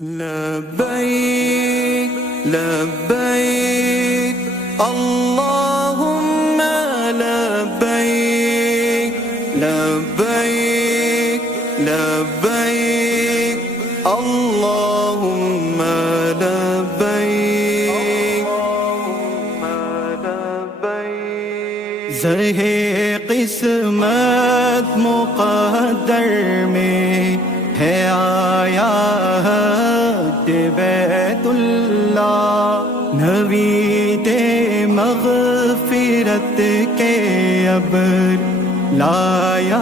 لبيك لبيك اللهم لبيك لبيك لبيك اللهم لبيك زرہ قسمت مقدر میں ہے آیا بیت اللہ نوید مغفرت کے ابر لایا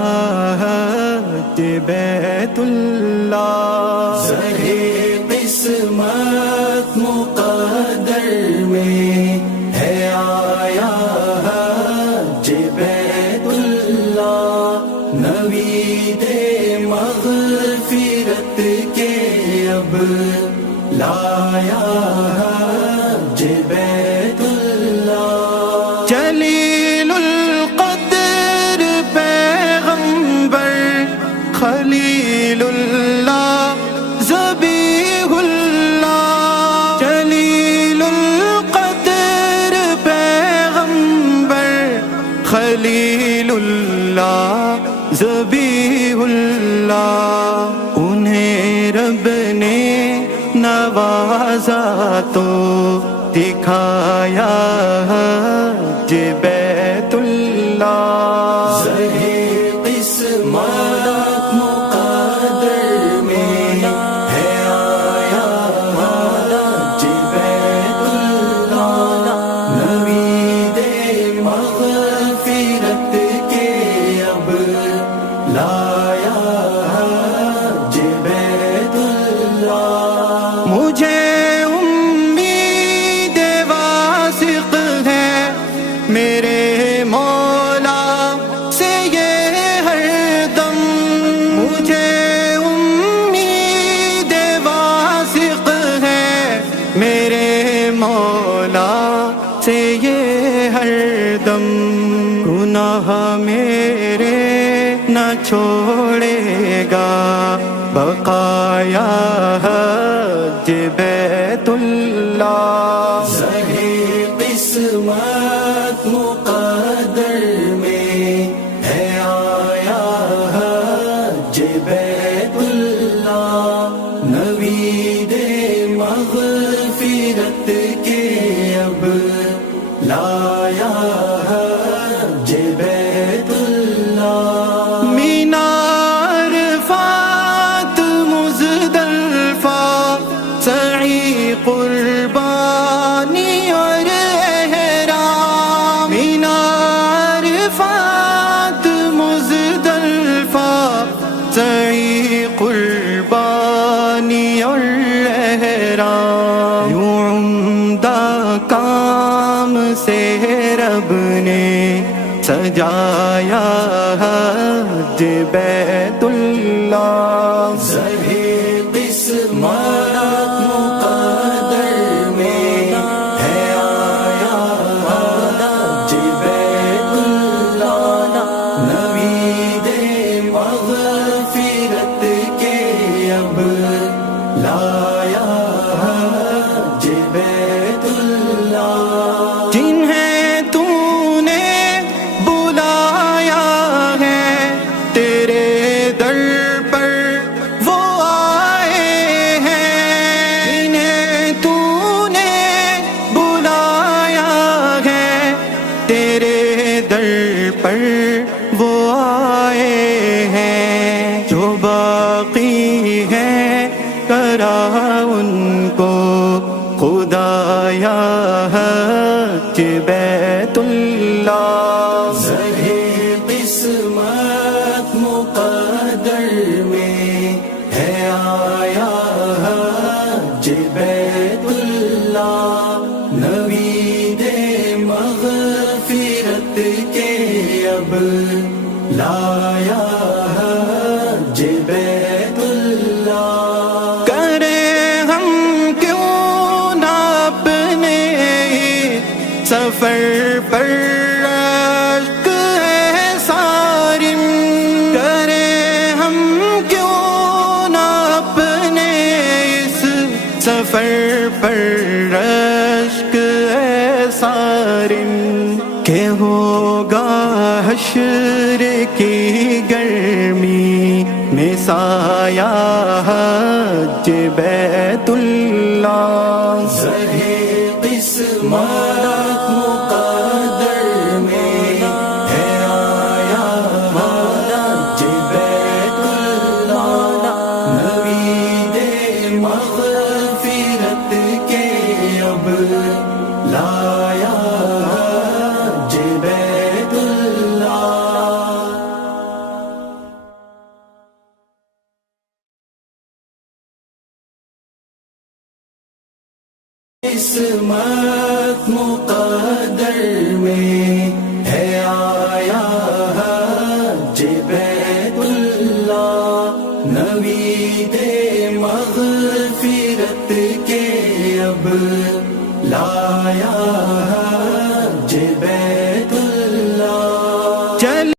بیت اللہ زرہ قسمت مقدر میں ہے آیا بیت اللہ نوید مغفرت کے ابر لایا بیت اللہ جلیل القدر پیغمبر خلیل اللہ ذبیح اللہ جلیل القدر پیغمبر خلیل اللہ ذبیح اللہ انہیں رب نے نوازا تو دکھایا بیت اللہ زرہ قسمت مقدر میں ہے آیا بیت اللہ نوید مغفرت کے اب لایا بیت اللہ مجھے امید واثق ہے میرے مولا سے یہ ہر دم مجھے امید واثق ہے میرے مولا سے یہ ہر دم گناہ میرے نہ چھوڑے گا بقایا بیت اللہ زرہ قسمت مقدر میں ہے آیا بیت اللہ نوید مغفرت کے اب لایا بیت اللہ مینار فات مزدلفہ سعی قربانی اور احرام مینار فات مزدلفہ سعی قربانی اور احرام یوں عمدہ کام سے رب نے سجایا بیت اللہ زرہ قسمت مقدر میں ہے آیا بیت اللہ نوید مغفرت کے اب لایا بیت اللہ جنہیں تو نے بلایا ہے تیرے در پر وہ آئے ہیں انہیں تو نے بلایا ہے تیرے در پر وہ آئے ہیں جو باقی ہے کرا ان کو خدایا بیت اللہ زرہ قسمت مقدر میں ہے آیا بیت اللہ نوید مغفرت کے اب لایا بیت اللہ کرے ہم کیوں نہ اپنے سفر پر اشک ہے صارم کرے ہم کیوں نہ اپنے اس سفر پر رشک سارن کہ ہوگا حشر کی گرمی میں سایہ حج بیت اللہ زرے قسمت مقدر میں ہے آیا حج بیت اللہ نوید مغفرت کے اب لایا حج بیت اللہ قسمت مقدر میں ہے آیا حج بیت اللہ نوید مغفرت کے اب لایا